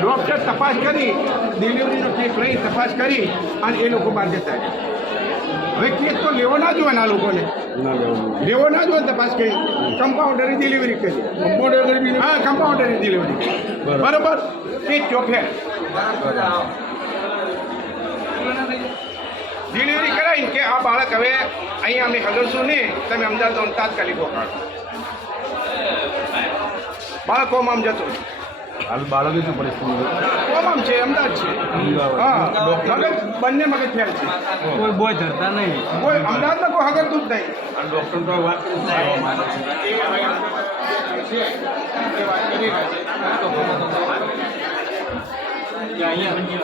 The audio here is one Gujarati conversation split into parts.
ડોક્ટર તપાસ કરી ડિલિવરીનો કેસ લઈ તપાસ કરી અને એ લોકો બહાર જતા હવે કેસ તો લેવો ના જોઈએ આ લોકોને લેવો ના જોઈએ તપાસ કરી કમ્પાઉન્ડરે ડિલિવરી કરી હા કમ્પાઉન્ડરે ડિલિવરી બરોબર એ ચોફે ડિલિવરી કરાવીને કે આ બાળક હવે અહીંયા અમે હગરશું નહીં તમે અમદાવાદ તાત્કાલિક પહોંચાડો બાળક કોમામ જતું હાલ બાળકની શું પરિસ્થિતિ કોમામ છે અમદાવાદ છે હા મગજ બંને મગજ ફેલ છે કોઈ બોય ધરતા નહીં કોઈ અમદાવાદમાં કોઈ હગરતું જ નહીં અને ડૉક્ટર તો વાત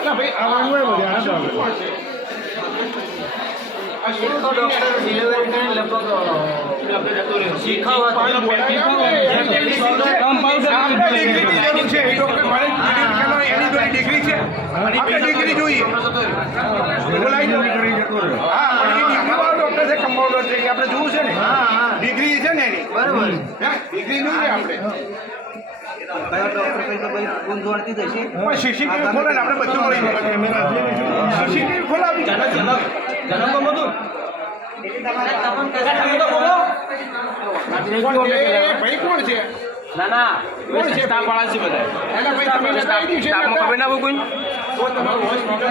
ભાઈ આવવાનું હોય ડોક્ટર ડિલિવરી કરીને લગભગ ડિગ્રી છે ડિગ્રી જોઈએ ડોક્ટર છે કમ્પાઉન્ડર છે કે આપણે જોવું છે ને ડિગ્રી છે ને એની બરોબર ડિગ્રી જોઈએ આપણે સીસીટીવી ખોલે ને આપણે બધું મળી જાય સીસીટીવી ખોલાવી ભાઈ કોણ છે ના ના કોણ છે સ્ટાફ વાળા છે બધા એના ભાઈ તમે બતાવી દીધું છે સ્ટાફમાં ખબર ના કોઈ તો તમારું હોસ્પિટલ